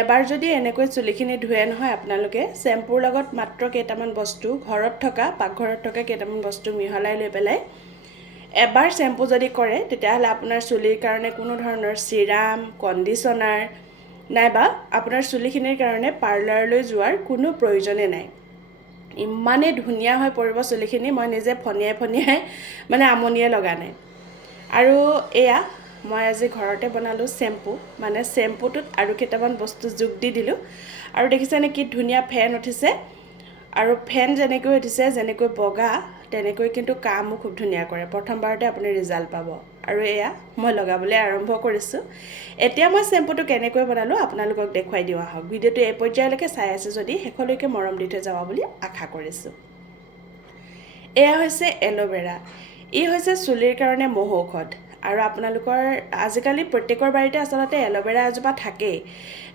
এবাৰ যদি এনেকৈ চুলিখিনি ধুৱে নহয় আপোনালোকে শ্যাম্পুৰ লগত মাত্ৰ কেইটামান বস্তু ঘৰত থকা পাকঘৰত থকা কেইটামান বস্তু মিহলাই লৈ পেলাই এবাৰ শ্যাম্পু যদি কৰে তেতিয়াহ'লে আপোনাৰ চুলিৰ কাৰণে কোনো ধৰণৰ চিৰাম কণ্ডিশ্যনাৰ নাইবা আপোনাৰ চুলিখিনিৰ কাৰণে পাৰ্লাৰলৈ যোৱাৰ কোনো প্ৰয়োজনে নাই। ইমানেই ধুনীয়া হৈ পৰিব চুলিখিনি, মই নিজে ফনিয়াই মানে আমনিয়ে লগা নাই। আৰু এয়া মই আজি ঘৰতে বনালোঁ শ্যাম্পু, মানে শ্যাম্পুটোত আৰু কেইটামান বস্তু যোগ দি দিলোঁ। আৰু দেখিছেনে কি ধুনীয়া ফেন উঠিছে, আৰু ফেন যেনেকৈ উঠিছে যেনেকৈ বগা তেনেকৈ কিন্তু কামো খুব ধুনীয়া কৰে। প্ৰথমবাৰতে আপুনি ৰিজাল্ট পাব। আৰু এয়া মই লগাবলৈ আৰম্ভ কৰিছোঁ। এতিয়া মই শ্যাম্পুটো কেনেকৈ বনালোঁ আপোনালোকক দেখুৱাই দিওঁ আহক। ভিডিঅ'টো এই পৰ্যায়লৈকে চাই আছে যদি শেষলৈকে মৰম দি থৈ যাব বুলি আশা কৰিছোঁ। এয়া হৈছে এল'ভেৰা। ই হৈছে চুলিৰ কাৰণে মহৌষধ। আৰু আপোনালোকৰ আজিকালি প্ৰত্যেকৰ বাৰীতে আচলতে এল'ভেৰা এজোপা থাকেই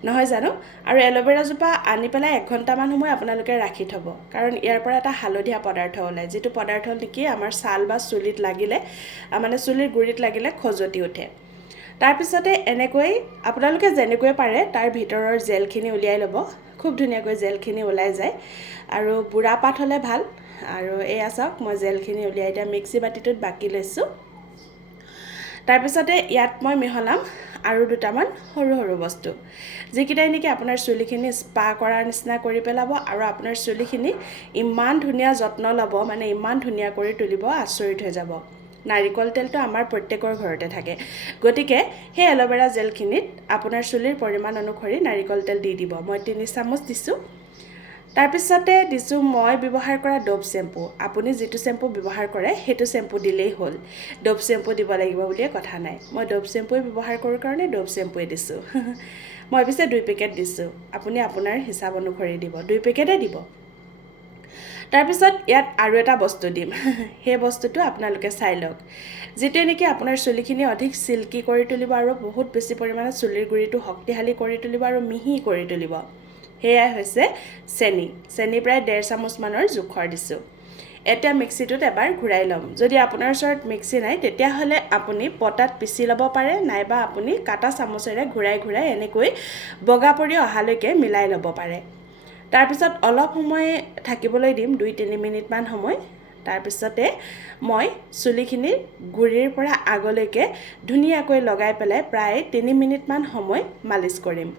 নহয় জানো। আৰু এল'ভেৰাজোপা আনি পেলাই 1 ঘণ্টামান সময় আপোনালোকে ৰাখি থ'ব, কাৰণ ইয়াৰ পৰা এটা হালধীয়া পদাৰ্থ ওলায়, যিটো পদাৰ্থ নেকি আমাৰ ছাল বা চুলিত লাগিলে মানে চুলিৰ গুৰিত লাগিলে খজুৱতি উঠে। তাৰপিছতে এনেকৈ আপোনালোকে যেনেকৈ পাৰে তাৰ ভিতৰৰ জেলখিনি উলিয়াই ল'ব। খুব ধুনীয়াকৈ জেলখিনি ওলাই যায়, আৰু বুঢ়া পাত হ'লে ভাল। আৰু এয়া চাওক মই জেলখিনি উলিয়াই দিয়া মিক্সি বাতিটোত বাকি লৈছোঁ। তাৰপিছতে ইয়াত মই মিহলাম আৰু দুটামান সৰু সৰু বস্তু, যিকেইটাই নেকি আপোনাৰ চুলিখিনি স্পা কৰাৰ নিচিনা কৰি পেলাব আৰু আপোনাৰ চুলিখিনি ইমান ধুনীয়া যত্ন ল'ব, মানে ইমান ধুনীয়া কৰি তুলিব, আচৰিত হৈ যাব। নাৰিকল তেলটো আমাৰ প্ৰত্যেকৰ ঘৰতে থাকে, গতিকে সেই এল'ভেৰা জেলখিনিত আপোনাৰ চুলিৰ পৰিমাণ অনুসৰি নাৰিকল তেল দি দিব। মই 3 চামুচ দিছোঁ। তাৰপিছতে দিছোঁ মই ব্যৱহাৰ কৰা ড'ভ শ্যাম্পু। আপুনি যিটো শ্যাম্পু ব্যৱহাৰ কৰে সেইটো শ্যাম্পু দিলেই হ'ল, ড'ভ শ্যাম্পু দিব লাগিব বুলিয়ে কথা নাই। মই ড'ভ শ্যাম্পুৱে ব্যৱহাৰ কৰোঁ কাৰণে ড'ভ শ্যাম্পুৱে দিছোঁ। মই পিছে 2 পেকেট দিছোঁ, আপুনি আপোনাৰ হিচাপ অনুসৰি দিব, 2 পেকেটে দিব। তাৰপিছত ইয়াত আৰু এটা বস্তু দিম, সেই বস্তুটো আপোনালোকে চাই লওক, যিটোৱে নেকি আপোনাৰ চুলিখিনি অধিক চিল্কি কৰি তুলিব আৰু বহুত বেছি পৰিমাণে চুলিৰ গুৰিটো শক্তিশালী কৰি তুলিব আৰু মিহি কৰি তুলিব। সেয়াই হৈছে চেনি। চেনি প্ৰায় 1.5 চামুচমানৰ জোখৰ দিছোঁ। এতিয়া মিক্সিটোত এবাৰ ঘূৰাই ল'ম। যদি আপোনাৰ ওচৰত মিক্সি নাই তেতিয়াহ'লে আপুনি পটাত পিচি ল'ব পাৰে, নাইবা আপুনি কাটা চামুচেৰে ঘূৰাই এনেকৈ বগা পৰি অহালৈকে মিলাই ল'ব পাৰে। তাৰপিছত অলপ সময় থাকিবলৈ দিম, 2-3 মিনিটমান সময়। তাৰপিছতে মই চুলিখিনিৰ গুৰিৰ পৰা আগলৈকে ধুনীয়াকৈ লগাই পেলাই প্ৰায় 3 মিনিটমান সময় মালিচ কৰিম।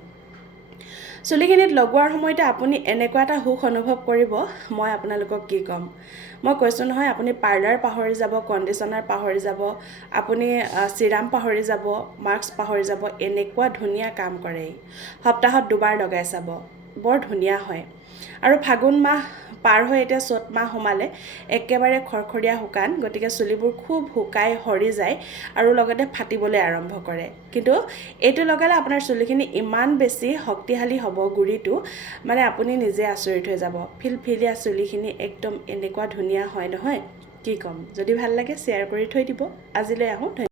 চুলিখিনিত লগোৱাৰ সময়তে আপুনি এনেকুৱা এটা সুখ অনুভৱ কৰিব, মই আপোনালোকক কি ক'ম। মই কৈছোঁ নহয়, আপুনি পাৰ্লাৰ পাহৰি যাব, কণ্ডিশ্যনাৰ পাহৰি যাব, আপুনি চিৰাম পাহৰি যাব, মাস্ক পাহৰি যাব, এনেকুৱা ধুনীয়া কাম কৰে। সপ্তাহত 2 বাৰ লগাই চাব, বৰ ধুনীয়া হয়। আৰু ফাগুন মাহ পাৰ হৈ এতিয়া চ'ত মাহ সোমালে, একেবাৰে খৰখৰীয়া শুকান, গতিকে চুলিবোৰ খুব শুকাই সৰি যায় আৰু লগতে ফাটিবলৈ আৰম্ভ কৰে। কিন্তু এইটো লগালে আপোনাৰ চুলিখিনি ইমান বেছি শক্তিশালী হ'ব, গুৰিটো মানে আপুনি নিজে আচৰিত হৈ যাব। ফিলফিলীয়া চুলিখিনি একদম এনেকুৱা ধুনীয়া হয় নহয়, কি ক'ম। যদি ভাল লাগে শ্বেয়াৰ কৰি থৈ দিব। আজিলৈ আহোঁ।